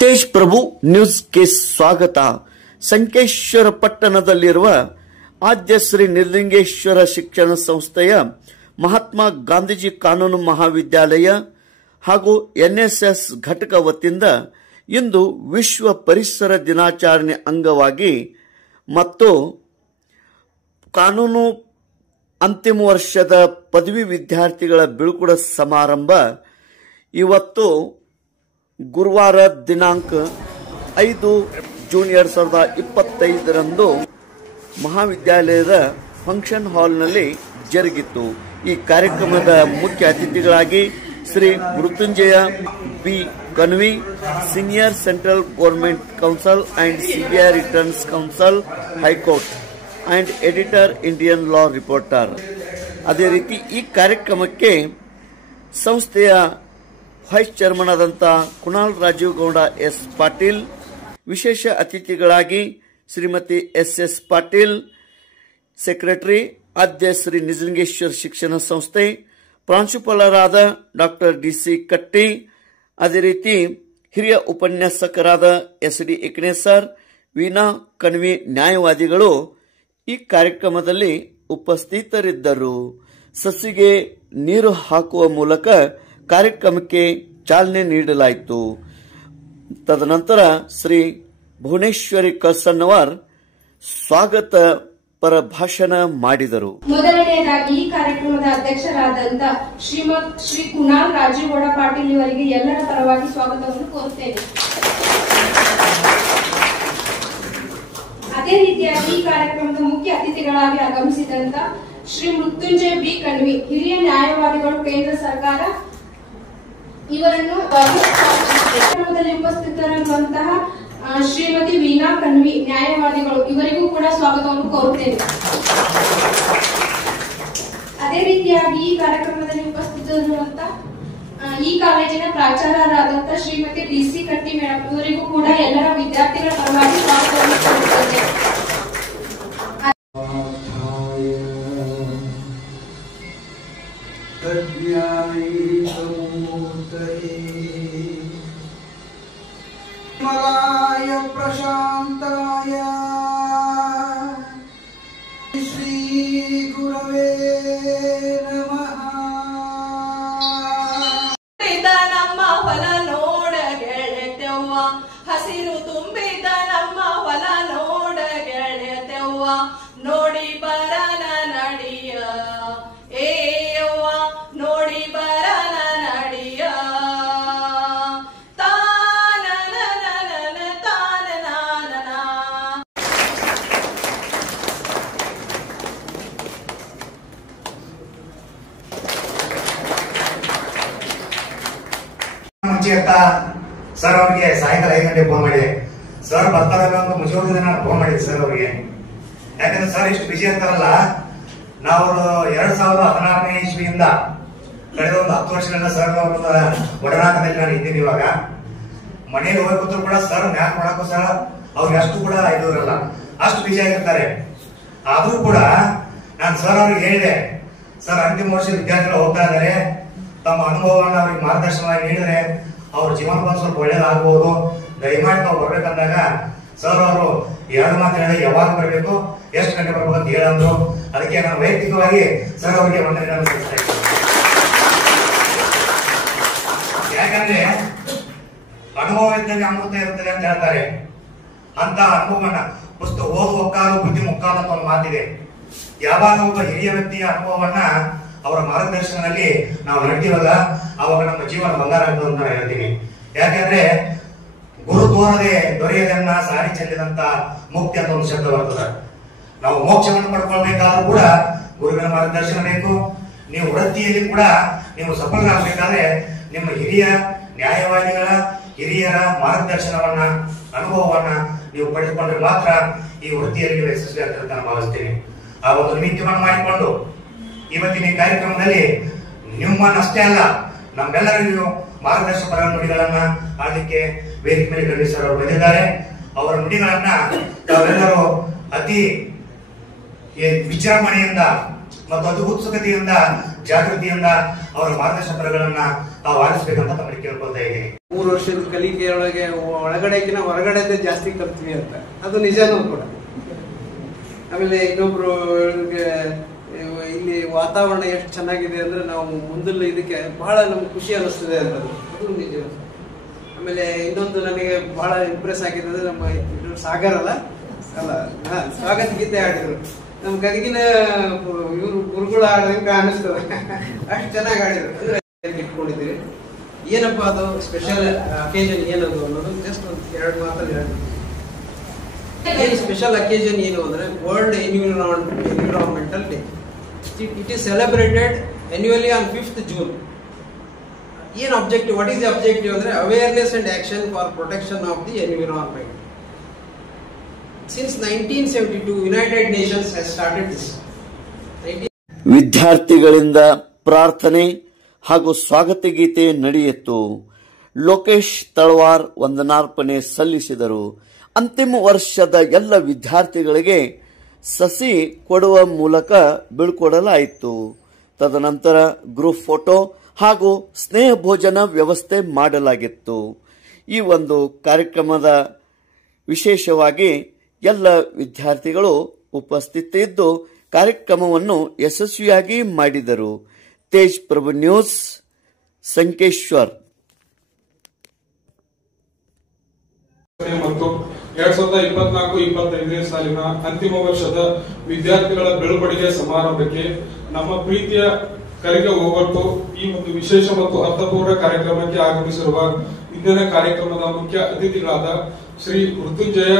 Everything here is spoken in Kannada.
ತೇಜ್ ಪ್ರಭು ನ್ಯೂಸ್ಗೆ ಸ್ವಾಗತ. ಸಂಕೇಶ್ವರ ಪಟ್ಟಣದಲ್ಲಿರುವ ಆದ್ಯ ಶ್ರೀ ನಿರ್ಲಿಂಗೇಶ್ವರ ಶಿಕ್ಷಣ ಸಂಸ್ಥೆಯ ಮಹಾತ್ಮ ಗಾಂಧೀಜಿ ಕಾನೂನು ಮಹಾವಿದ್ಯಾಲಯ ಹಾಗೂ ಎನ್ಎಸ್ಎಸ್ ಘಟಕ ವತಿಯಿಂದ ಇಂದು ವಿಶ್ವ ಪರಿಸರ ದಿನಾಚರಣೆ ಅಂಗವಾಗಿ ಮತ್ತು ಕಾನೂನು ಅಂತಿಮ ವರ್ಷದ ಪದವಿ ವಿದ್ಯಾರ್ಥಿಗಳ ಬೀಳ್ಕೊಡ ಸಮಾರಂಭ ಇವತ್ತು ಗುರುವಾರ ದಿನಾಂಕ 5 ಜೂನ್ 2025 ಮಹಾವಿದ್ಯಾಲಯದ ಫಂಕ್ಷನ್ ಹಾಲ್ನಲ್ಲಿ ಜರುಗಿತು. ಈ ಕಾರ್ಯಕ್ರಮದ ಮುಖ್ಯ ಅತಿಥಿಗಳಾಗಿ Shri Mrityunjaya B Kanvi, senior central government counsel and CBI returns counsel, high court and editor, Indian law reporter. ಅದೇ ರೀತಿ ಈ ಕಾರ್ಯಕ್ರಮಕ್ಕೆ ಸಂಸ್ಥೆಯ ವೈಸ್ ಚೇರ್ಮನ್ ಆದಂಥ ಕುಣಾಲ್ ರಾಜೀವ್ ಗೌಡ ಎಸ್ ಪಾಟೀಲ್, ವಿಶೇಷ ಅತಿಥಿಗಳಾಗಿ ಶ್ರೀಮತಿ ಎಸ್ ಪಾಟೀಲ್, ಸೆಕ್ರೆಟರಿ ಆದ್ಯ ಶ್ರೀ ನಿಜಲಿಂಗೇಶ್ವರ ಶಿಕ್ಷಣ ಸಂಸ್ಥೆ, ಪ್ರಾಂಶುಪಾಲರಾದ ಡಾಕ್ಟರ್ ಡಿಸಿ ಕಟ್ಟಿ, ಅದೇ ರೀತಿ ಹಿರಿಯ ಉಪನ್ಯಾಸಕರಾದ ಎಸ್.ಡಿ. ಇಕ್ನೇಸರ್, ವೀಣಾ ಕಣ್ವಿ ನ್ಯಾಯವಾದಿಗಳು ಈ ಕಾರ್ಯಕ್ರಮದಲ್ಲಿ ಉಪಸ್ಥಿತರಿದ್ದರು. ಸಸಿಗೆ ನೀರು ಹಾಕುವ ಮೂಲಕ ಕಾರ್ಯಕ್ರಮಕ್ಕೆ ಚಾಲನೆ ನೀಡಲಾಯಿತು. ತದನಂತರ ಶ್ರೀ ಭುವನೇಶ್ವರಿ ಕಸನ್ನವರ್ ಸ್ವಾಗತ ಪರ ಭಾಷಣ ಮಾಡಿದರು. ಮೊದಲನೆಯದಾಗಿ ಈ ಕಾರ್ಯಕ್ರಮದ ಅಧ್ಯಕ್ಷರಾದಂತ ಶ್ರೀ ಕುಣಾಲ್ ರಾಜೀವ್ ಗೌಡ ಪಾಟೀಲ್ ಇವರಿಗೆ ಎಲ್ಲರ ಪರವಾಗಿ ಸ್ವಾಗತವನ್ನು ಕೋರುತ್ತೇನೆ. ಅದೇ ರೀತಿಯಾಗಿ ಈ ಕಾರ್ಯಕ್ರಮದ ಮುಖ್ಯ ಅತಿಥಿಗಳಾಗಿ ಆಗಮಿಸಿದಂತ ಶ್ರೀ ಮೃತ್ಯುಂಜಯ ಬಿ ಕನ್ವಿ, ಹಿರಿಯ ನ್ಯಾಯವಾದಿಗಳು, ಕೇಂದ್ರ ಸರ್ಕಾರ, ಇವರನ್ನು ಕಾರ್ಯಕ್ರಮದಲ್ಲಿ ಉಪಸ್ಥಿತರಿರುವಂತಹ ಶ್ರೀಮತಿ ವೀಣಾ ಕಣ್ವಿ ನ್ಯಾಯವಾದಿಗಳು, ಇವರಿಗೂ ಕೂಡ ಸ್ವಾಗತವನ್ನು ಕೋರುತ್ತೇನೆ. ಅದೇ ರೀತಿಯಾಗಿ ಈ ಕಾರ್ಯಕ್ರಮದಲ್ಲಿ ಉಪಸ್ಥಿತರಿರುವಂತಹ ಈ ಕಾಲೇಜಿನ ಪ್ರಾಚಾರ್ಯರಾದಂತಹ ಶ್ರೀಮತಿ ಡಿಸಿ ಕಟ್ಟಿ ಮೇಡಮ್, ಇವರಿಗೂ ಕೂಡ ಎಲ್ಲರ ವಿದ್ಯಾರ್ಥಿಗಳ ಪರವಾಗಿ ಸ್ವಾಗತವನ್ನು ಕೋರುತ್ತೇನೆ. मलाय प्रशांताय श्री गुरवे नमः. ನಮ್ಮ ಹೊಲ ನೋಡ ಗೆಳೆತೆವ್ವ, ಹಸಿರು ತುಂಬಿದ ನಮ್ಮ ಹೊಲ ನೋಡ ಗೆಳೆತೆವ್ವ, ನೋಡಿ ಬರನ ನಡಿಯ ಏಯವ್ವ, ನೋಡಿ ಬರನ ನಡಿಯ. ಮುಂಚೆ ಅಂತ ಸರ್ ಅವರಿಗೆ ಸಾಯಂಕಾಲ 5 ಗಂಟೆಗೆ ಫೋನ್ ಮಾಡಿದೆ. ಸರ್ ಬರ್ತಾರೆ ಅಂತ ಮುಗಿಯೋದಿದೆ, ನಾನು ಫೋನ್ ಮಾಡಿದ್ದೆ ಸರ್ ಅವರಿಗೆ. ಯಾಕಂದ್ರೆ ಸರ್ ಇಷ್ಟು ಬಿಜಿ ಇರ್ತಾರಲ್ಲ, ನಾವು 2016ನೇ ಇಸ್ವಿಯಿಂದ ಕಳೆದ ಒಂದು 10 ವರ್ಷಗಳಿಂದ ಸರ್ ಅವರ ಒಡನಾಟದಲ್ಲಿ ನಾನು ಇದ್ದೀನಿ. ಇವಾಗ ಮನೆಯಲ್ಲಿ ಹೋಗಿ ಕೂತ್ರು ಕೂಡ ಸರ್ ಮ್ಯಾಚ್ ಮಾಡಕ್ಕೂ ಸಹ ಅವ್ರಿಗೆ ಅಷ್ಟು ಕೂಡ ಇದು ಇರಲ್ಲ, ಅಷ್ಟು ಬಿಜಿ ಆಗಿರ್ತಾರೆ. ಆದ್ರೂ ಕೂಡ ನಾನು ಸರ್ ಅವ್ರಿಗೆ ಹೇಳಿದೆ, ಸರ್ ಅಂತಿಮ ವರ್ಷ ವಿದ್ಯಾರ್ಥಿಗಳು ಹೋಗ್ತಾ ಇದ್ದಾರೆ, ತಮ್ಮ ಅನುಭವವನ್ನು ಅವ್ರಿಗೆ ಮಾರ್ಗದರ್ಶನವಾಗಿ ನೀಡಿದ್ರೆ ಅವ್ರ ಜೀವನ ಸ್ವಲ್ಪ ಒಳ್ಳೇದಾಗಬಹುದು, ದಯಮಾಡಿ ತಾವು ಬರ್ಬೇಕಂದಾಗ ಸರ್ ಅವರು 2 ಮಾತು ಹೇಳಿ ಯಾವಾಗ ಬರಬೇಕು, ಎಷ್ಟು ಗಂಟೆ ಬರ್ಬೇಕು ಅಂತ ಹೇಳಂದ್ರು. ಅದಕ್ಕೆ ನಾನು ವೈಯಕ್ತಿಕವಾಗಿ ಸರ್ ಅವರಿಗೆ ವಂದನೆಗಳನ್ನು ಸಲ್ಲಿಸ್ತಾ ಇದ್ದೀನಿ. ಯಾಕಂದ್ರೆ ಅನುಭವ ಇದ್ದಲ್ಲಿ ಅಮೃತ ಇರುತ್ತದೆ ಅಂತ ಹೇಳ್ತಾರೆ. ಅಂತ ಅನುಭವವನ್ನ ಪುಸ್ತಕ ಓದುವ ಕಾಲು ಬುದ್ಧಿ ಮುಕ್ಕಾಲು ಅಂತ ಒಂದು ಮಾತಿದೆ. ಯಾವಾಗ ಒಬ್ಬ ಹಿರಿಯ ವ್ಯಕ್ತಿಯ ಅನುಭವವನ್ನ ಅವರ ಮಾರ್ಗದರ್ಶನದಲ್ಲಿ ನಾವು ನಡ್ತೀವಲ್ಲ, ಅವಾಗ ನಮ್ಮ ಜೀವನ ಬಂಗಾರ ಆಗ್ತದೆ ಅಂತ ನಾನು ಹೇಳ್ತೀನಿ. ಯಾಕಂದ್ರೆ ಗುರು ತೋರದೆ ದೊರೆಯದನ್ನ ಸಾರಿ ಚೆಲ್ಲಿದಂತ ಮುಕ್ತಿ ಅಂತ ಒಂದು ಶಬ್ದ ಬರ್ತದೆ. ನಾವು ಮೋಕ್ಷವನ್ನು ಪಡ್ಕೊಳ್ಬೇಕಾದ್ರೂ ಕೂಡ ಗುರುವಿನ ಮಾರ್ಗದರ್ಶನ ಬೇಕು. ನೀವು ವೃತ್ತಿಯಲ್ಲಿ ಕೂಡ ನೀವು ಸಫಲರಾಗಬೇಕಾದ್ರೆ ನಿಮ್ಮ ಹಿರಿಯ ನ್ಯಾಯವಾದಿಗಳ, ಹಿರಿಯರ ಮಾರ್ಗದರ್ಶನವನ್ನ, ಅನುಭವವನ್ನ ನೀವು ಪಡೆದುಕೊಂಡ್ರೆ ಮಾತ್ರ ಈ ವೃತ್ತಿಯಲ್ಲಿ ನೀವು ಯಶಸ್ವಿ ಆಗ್ತದೆ ಅಂತ ನಾನು ಭಾವಿಸ್ತೀನಿ. ಆ ಒಂದು ನಿಮಿತ್ತವನ್ನು ಮಾಡಿಕೊಂಡು ಇವತ್ತಿನ ಈ ಕಾರ್ಯಕ್ರಮದಲ್ಲಿ ನಿಮ್ಮನ್ನಷ್ಟೇ ಅಲ್ಲ, ನಮ್ಮೆಲ್ಲರಿಗೂ ಮಾರ್ಗದರ್ಶಕರ ನುಡಿಗಳನ್ನ ಆಡಲಿಕ್ಕೆ ವೇದಿಕೆ ಮೇಲೆ ಗಣೇಶ್ ಸರ್ ಅವರು ಬಂದಿದ್ದಾರೆ. ಅವರ ನುಡಿಗಳನ್ನ ತಾವೆಲ್ಲರೂ ಅತಿ ವಿಜೃಂಭಣೆಯಿಂದ ಮತ್ತು ಅತಿ ಉತ್ಸುಕತೆಯಿಂದ, ಜಾಗೃತಿಯಿಂದ ಅವರ ಮಾರ್ಗದರ್ಶಕರಗಳನ್ನ ತಾವು ಆರಿಸಬೇಕಂತ ತಮ್ಮಲ್ಲಿ ಕೇಳ್ಕೊಳ್ತಾ ಇದ್ದೀನಿ. 3 ವರ್ಷದ ಕಲಿಕೆಯೊಳಗೆ ಒಳಗಡೆಗಿನ ಹೊರಗಡೆದೇ ಜಾಸ್ತಿ ಕಲ್ತೀವಿ ಅಂತ, ಅದು ನಿಜನೂ ಕೂಡ. ಆಮೇಲೆ ಇನ್ನೊಬ್ರು ಇಲ್ಲಿ ವಾತಾವರಣ ಎಷ್ಟು ಚೆನ್ನಾಗಿದೆ ಅಂದ್ರೆ ನಾವು ಮುಂದಿನ ಇದಕ್ಕೆ ಬಹಳ ನಮ್ಗೆ ಖುಷಿ ಅನಿಸ್ತದೆ ಅನ್ನೋದು, ಅದು ನಿಜ. ಆಮೇಲೆ ಇನ್ನೊಂದು ನನಗೆ ಬಹಳ ಇಂಪ್ರೆಸ್ ಆಗಿದೆ ಅಂದ್ರೆ ನಮ್ಮ ಸಾಗರ್ ಅಲ್ಲ ಸ್ವಾಗತ ಗೀತೆ ಆಡಿದ್ರು. ನಮ್ ಗದಗಿನ ಇವ್ರು ಗುರುಗಳು ಆಡೋದಕ್ಕೆ ಅನಿಸ್ತದೆ, ಅಷ್ಟು ಚೆನ್ನಾಗಿ ಆಡಿದ್ರು. ಇಟ್ಕೊಂಡಿದ್ದೀವಿ. ಏನಪ್ಪಾ ಅದು ಸ್ಪೆಷಲ್ ಅಕೇಜನ್ ಏನದು ಅನ್ನೋದು ಜಸ್ಟ್ ಒಂದು 2 ಮಾತಲ್ಲಿ ಹೇಳ್ತೀನಿ. ಏನು ಸ್ಪೆಷಲ್ ಅಕೇಜನ್ ಏನು ಅಂದ್ರೆ world environmental day. It is celebrated annually on 5th June. ಏನು objective, what is the objective ಅಂದ್ರೆ awareness and action for protection of the environment. Since 1972, United Nations has started this. ವಿದ್ಯಾರ್ಥಿಗಳಿಂದ ಪ್ರಾರ್ಥನೆ ಹಾಗೂ ಸ್ವಾಗತ ಗೀತೆ ನಡೆಯಿತು. ಲೋಕೇಶ್ ತಳವಾರ್ ವಂದನಾರ್ಪಣೆ ಸಲ್ಲಿಸಿದರು. ಅಂತಿಮ ವರ್ಷದ ಎಲ್ಲ ವಿದ್ಯಾರ್ಥಿಗಳಿಗೆ ಸಸಿ ಕೊಡುವ ಮೂಲಕ ಬೀಳ್ಕೊಡಲಾಯಿತು. ತದನಂತರ ಗ್ರೂಪ್ ಫೋಟೋ ಹಾಗೂ ಸ್ನೇಹ ಭೋಜನ ವ್ಯವಸ್ಥೆ ಮಾಡಲಾಗಿತ್ತು. ಈ ಒಂದು ಕಾರ್ಯಕ್ರಮದ ವಿಶೇಷವಾಗಿ ಎಲ್ಲ ವಿದ್ಯಾರ್ಥಿಗಳು ಉಪಸ್ಥಿತಿದ್ದು ಕಾರ್ಯಕ್ರಮವನ್ನು ಯಶಸ್ವಿಯಾಗಿ ಮಾಡಿದರು. ತೇಜ್ ಪ್ರಭು ನ್ಯೂಸ್, ಸಂಕೇಶ್ವರ್. ಮತ್ತು 2024-25 ಸಾಲಿನ ಅಂತಿಮ ವರ್ಷದ ವಿದ್ಯಾರ್ಥಿಗಳ ಬೀಳ್ಕೊಡುಗೆ ಸಮಾರಂಭಕ್ಕೆ ನಮ್ಮ ಪ್ರೀತಿಯ ಕರೆಗೆ ಹೋಗೊಟ್ಟು ಈ ಒಂದು ವಿಶೇಷ ಮತ್ತು ಅರ್ಥಪೂರ್ಣ ಕಾರ್ಯಕ್ರಮಕ್ಕೆ ಆಗಮಿಸಿರುವ ಇಂದಿನ ಕಾರ್ಯಕ್ರಮದ ಮುಖ್ಯ ಅತಿಥಿಗಳಾದ ಶ್ರೀ ಮೃತ್ಯುಂಜಯ